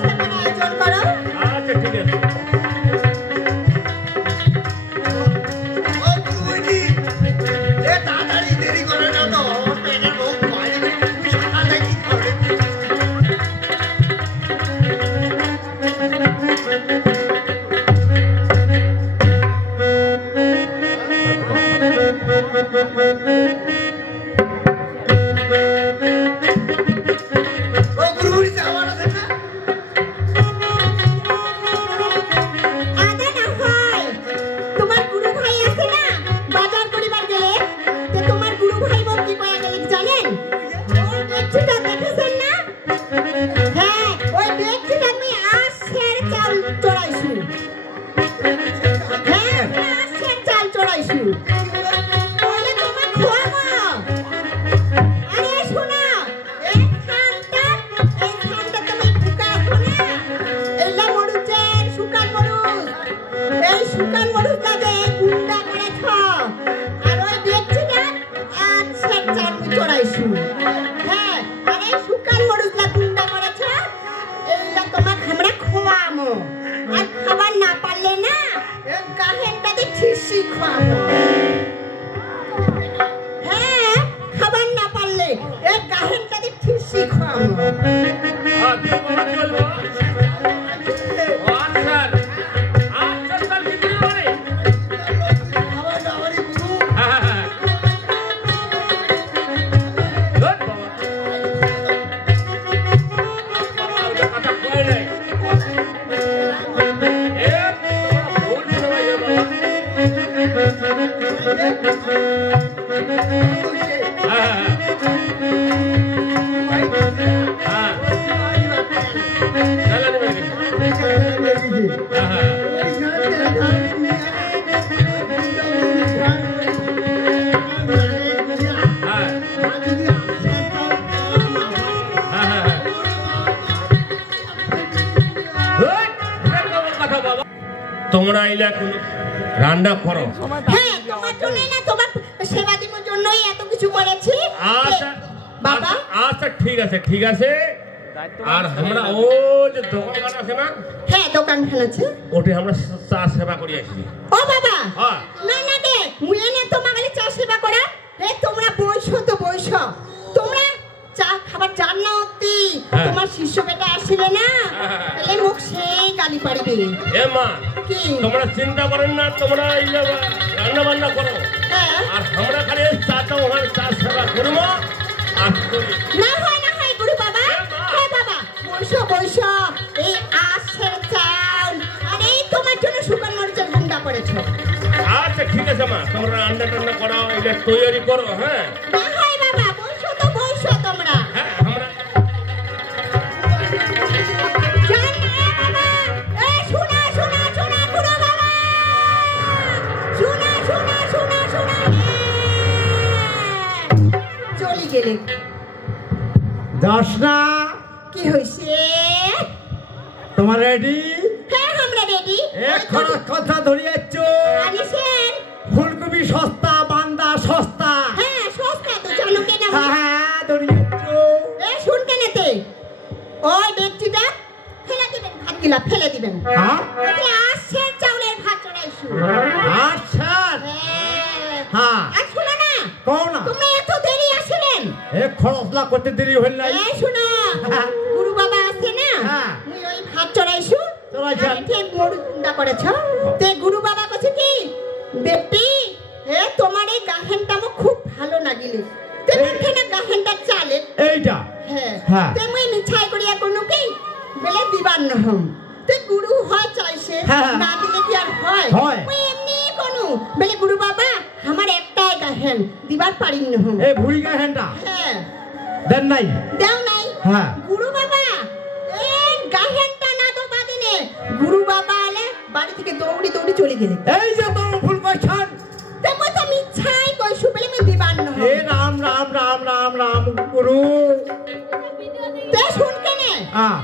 সেখানে আয়োজন করো আচ্ছা ঠিক আছে ও গুরুজি এ তাড়াতাড়ি দেরি করে না তো পেটের লোক বাইরে করে তুমি সকাল থেকে খাবে ও গুরুজি আমার আছে না আদা না হয় তোমার গুরু ভাই আছে না বাজার করিবার গেলে তো তোমার গুরু ভাই বোন কি কয়া গেলে জানেন ওই ব্যক্তিটা দেখেছেন না হ্যাঁ ওই ব্যক্তিটা আমি আশের চাল চড়াইছু হ্যাঁ আশের চাল চড়াইছু বলে তোমার খোয়াবো আরে শোনা এই খানটা তুমি ফুকা শোনা এইলা মরুচের শুকান মরুচ এই শুকান মরুচ লাগে গুন্ডা করে খাও আর ওই ব্যক্তিটা আশের চাল চড়াইছু হ্যাঁ আর এই শুকান মরুচ লা গুন্ডা করেছ এইলা তোমাকে আমরা খোয়ামো আর খাবার না পারলে না এই গাহেরটাতে ঠিসি খোয়ামো হ্যাঁ খাবার না পারলে এই গাহেরটাতে ঠিসি খোয়ামো দিয়ে বাবা চলবো আচ্ছা তার ভিতরে মানে আমার বাবারই গুরু হ্যাঁ গুড বাবা ওটা কথা কই নাই এ ভুল সময় বাবা কইছে তোমরা আইলে এখন রান্না করো। হ্যাঁ তোমার জন্যই না, তোমার সেবা দিবার জন্যই এত কিছু করেছি। আচ্ছা বাবা আচ্ছা ঠিক আছে ঠিক আছে। আর আমরা ও যে দোকান আছে না, হ্যাঁ দোকানখান আছে, ওটি আমরা চা সেবা করি আসি। ও বাবা হ্যাঁ না না গে মুয়ে না তোমার গালি চা সেবা করা। হে তোমরা বইছো তো বইছো, তোমরা চা খাবার জান না অতি। হ্যাঁ। তোমার শিষ্য বেটা আসলে না, হ্যাঁ। তাহলে মুখ সেই গালি পারিবে। এ মা কি তোমরা চিন্তা করেন না, তোমরা রান্না বান্না করো হ্যাঁ আর আমরা খালি চাটা ওখানে চা সেবা করবো আর করি। না হয় গুরু বাবা। হ্যাঁ বাবা বইছো বইছো, এই আশের চাল আর এই তোমার জন্য শুকান মরিচের গুন্ডা করেছো। আচ্ছা ঠিক আছে মা, তোমরা রান্না টান্না করো, এটা তৈরি করো। হ্যাঁ না হয় বাবা বইছো তো বইছো তোমরা। হ্যাঁ আমরা জান না বাবা, এই শোনা শোনা শোনা গুরু বাবা, শোনা শোনা শোনা শোনা। চলে গেলে যাস না, কি হইছে? তোমার রেডি? হ্যাঁ আমরা রেডি। এখন কথা ধরিয়াছ, আনিসেন ফুলকপি সস্তা, বান্দা সস্তা। হ্যাঁ সস্তা তো জানো কেন? হ্যাঁ ধরিয়াছ। এ শুন কেনেতে ওই ব্যক্তিটা ফেলে দিবেন, ভাত গিলা ফেলে দিবেন। হ্যাঁ ওকে আশের চাউলের ভাত চড়াইছো। আচ্ছা হ্যাঁ হ্যাঁ আর শুনো না, কও না, তোমরা এত দেরি আসলেন। এ খরচলা করতে দেরি হইল নাই। এই শুনো গুরু বাবা আছে না, হ্যাঁ। তুমি ওই ভাত চড়াইছো, চড়াইছো। ঠিক মুড়া করেছো। তে গুরু বাবা কইছে কি বেটি, এ তোমার এই গাহেনটা আমার খুব ভালো লাগিলে, তে দেখে না গাহেনটা চালে। এইটা হ্যাঁ হ্যাঁ। তে মুই মিঠাই করিয়া কোনো কি বেলে দিবার নহম। তে গুরু হয় চাইছে হ্যাঁ। না দিলে কি আর হয়? হয়। মুই এমনি কোনো বেলে গুরু বাবা আমার একটাই গাহেন দিবার পারি নহম। এই ভুড়ি গাহেনটা হ্যাঁ দেন নাই। দাও নাই। হ্যাঁ। গুরু বাবা এই গাহেনটা না তো বাদিনে গুরু বাবা আলে বাড়ি থেকে দৌড়ি দৌড়ি চলে গেলে। এই যে তোর ভুল কইছান, তে মুই তো মিঠাই কইছু বেলে মুই দিবার নহম। এ রাম রাম রাম রাম রাম গুরু। তে শুন কেনে হ্যাঁ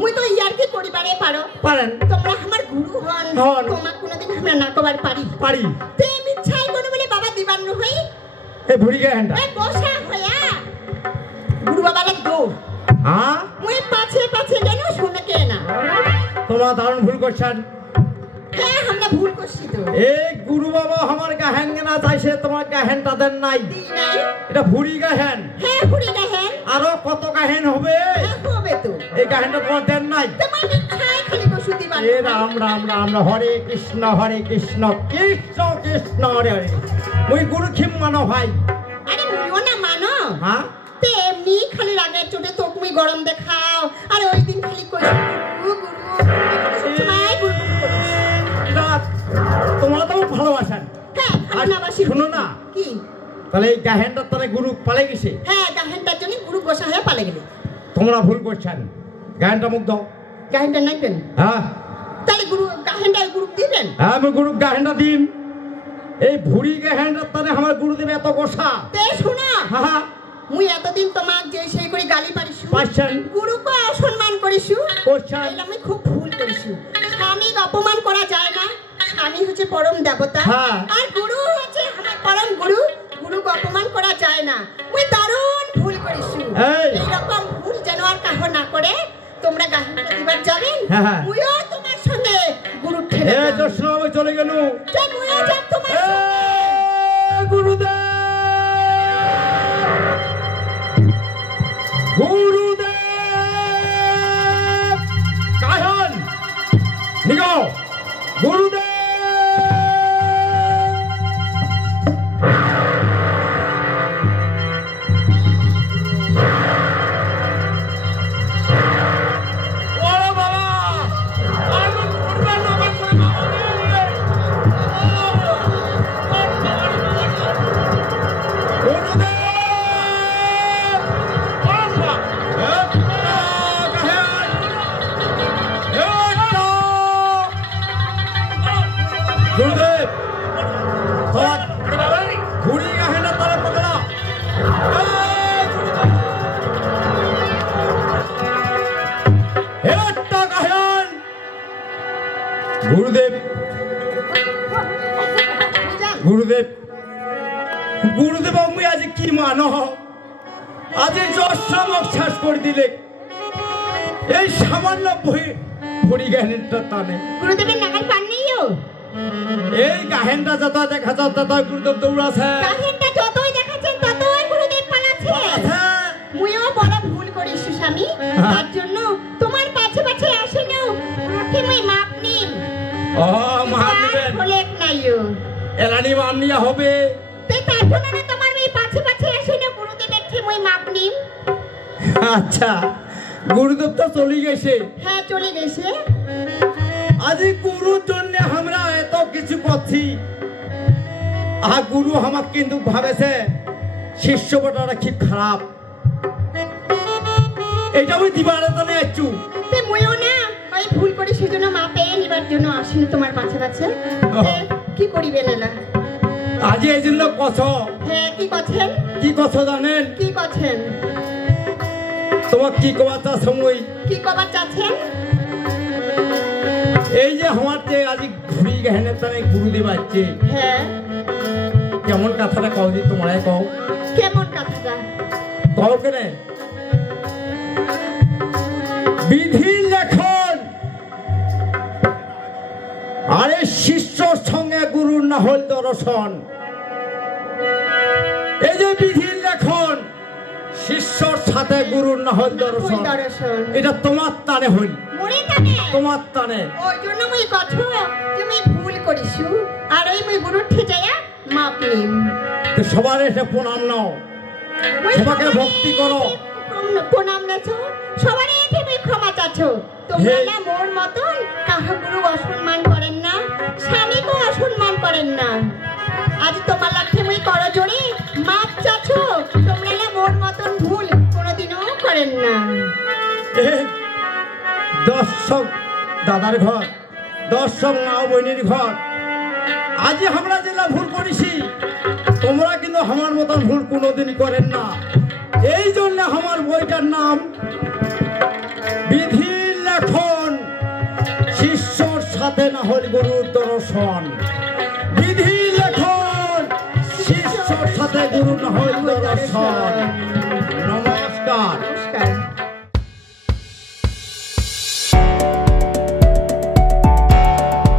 মুই তো ইয়ার কি করিবারে পারো। পারেন, তোমরা আমার গুরু হন, হন। তোমার কোনোদিন আমরা না কবার পারি। পারি। তে মিঠাই কোনো বলে বাবা দিবার নহই, এই ভুড়ি গাহেনটা এই বসা হইয়া গুরু বাবা লাগ দৌ হ্যাঁ মুই পাছে পাছে গেল শুনে কে না। তোমরা দারুণ ভুল করছেন। হ্যাঁ আমরা ভুল করছি তো। এই গুরু বাবা আমার গাহেন কেনা চাইছে, তোমার গাহেনটা দেন নাই। দিই নাই। এটা ভুড়ি গাহেন, হ্যাঁ ভুড়ি গাহেন। আরো কত গাহেন হবে, হ্যাঁ হবে তো। এই গাহেনটা তোমার দেন নাই। তোমার মিঠাই খালি কষু দিবার। এ রাম রাম রাম রাম, হরে কৃষ্ণ কৃষ্ণ কৃষ্ণ হরে হরে। ওই গুরু খিম মানো ভাই। আরে মুইও না মানো। হ্যাঁ তে এমনি খালি রাগের চোটে তো তুমি গরম দেখাও, আর ওই দিন খালি কইছো গুরু গুরু সবসময় গুরু গুরু করিস। এটা তোমরা তো ভালোবাসেন। হ্যাঁ ভালোবাসি। শুনো না, কি? তাহলে এই গাহেনটা তাহলে গুরু পালে গেছে। হ্যাঁ গাহেনটার জন্য গুরু গোসা হয়ে পালে গেলে। তোমরা ভুল করছেন, গাহেনটা মুখ দাও। গাহেনটা নাইবেন হ্যাঁ তাহলে গুরু গাহেনটা গুরু দিবেন। হ্যাঁ আমি গুরু গাহেনটা দিন। এই ভুড়ি গাহেনটা তাহলে আমার গুরু দেবে এত গোসা। তে শোনা হ্যাঁ হ্যাঁ মুই এতদিন তোমাক যে সেই করে গালি পারিছু, পাচ্ছেন। গুরুকে অসম্মান করিছু, করছেন। তাইলে আমি খুব ভুল করিছু। স্বামীকে অপমান করা যায় না, স্বামী হচ্ছে পরম দেবতা হ্যাঁ। আর গুরু হচ্ছে আমার পরম গুরু, গুরুকে অপমান করা যায় না। মুই দারুণ ভুল করিছু। এই। এইরকম ভুল যেন আর কাহো না করে। তোমরা গাহিনটা দিবার যাবেন, হ্যাঁ, হ্যাঁ। মুইও তোমার সঙ্গে গুরু ঠেলে এ যাব। দর্শন আমি চলে গেল। যে মুইও যাব তোমার এ সঙ্গে। গুরুদেব গুরুদেব কাহন নিগো গুরুদেব। ওরে বাবা আর করবেন না, আমার করে বাবা গুরুদেব গুরুদেব আমি আজ কি মানো আজ যশ্রমক শেষ করে দিলে এই সামান্য ভরি জ্ঞানেরটা টানে গুরুদেবের নাগাল পান নেইও এই গাহেনটা যত দেখা যত তত গুরুদেব দৌড়াছে গাহেনটা যতই দেখাচ্ছেন ততই গুরুদেব পালাচ্ছে মুইও বড় ভুল করিস স্বামী তার জন্য তোমার পাছে পাছে আসেনো রুটি মই মাপ নিন ও মাপ নেবেন বলে নাইও এলানি মান নিয়া হবে তাই তার জন্য না তোমার এই পাছে পাছে আসেনো গুরুদেবের ঠিক মই মাপ নিন আচ্ছা গুরুদেব তো চলে গেছে হ্যাঁ চলে গেছে আজ গুরুর জন্য আমরা এত কিছু করছি আর গুরু আমার কিন্তু ভাবেছে শিষ্য বটাটা খুব খারাপ এটা আমি দিবারে তো নেছু তে মুইও না ওই ভুল করে সেজন্য মা পেয়ে নিবার জন্য আসেন তোমার পাছে পাছে কি করিবে না আজ এই জন্য কছ হ্যাঁ কি করছেন কি কছ জানেন কি করছেন তোমার কি কথা সময় কি কবার চাচ্ছেন এই যে আমার যে আজ ঘুরি গেহেনে তার গুরুদেব আছে হ্যাঁ কেমন কথাটা কও দি তোমায় কও কেমন কথাটা কও কেনে বিধি লেখন আরে শিষ্যর সঙ্গে গুরুর না হল দর্শন এই যে বিধির লেখন শিষ্যর সাথে গুরুর না হল দর্শন এটা তোমার টানে হইল মরে থাকে তোমার টানে ওই জন্য মই কথা তুমি ভুল করিসু আর ওই মই গুরু ঠিকায়া মাপ নিন তো সবার এসে প্রণাম নাও সবাকে ভক্তি করো প্রণাম নেছো সবারই তুমি ক্ষমা চাচ্ছো তোমরা না মোর মতন কাহা গুরু অসম্মান করেন না স্বামীকেও অসম্মান করেন না আজ তোমার লক্ষ্যে মই করো জোরে মাপ চাচ্ছো তোমরা না মোর মতন ভুল কোনোদিনও করেন না দর্শক দাদার ঘর দর্শক মা বোনের ঘর আজ আমরা যেটা ভুল করেছি তোমরা কিন্তু আমার মতন ভুল কোনোদিনই করেন না এই জন্য আমার বইটার নাম বিধি লেখন শিষ্যর সাথে না হল গুরুর দর্শন বিধি লেখন শিষ্যর সাথে গুরু না হল দর্শন নমস্কার।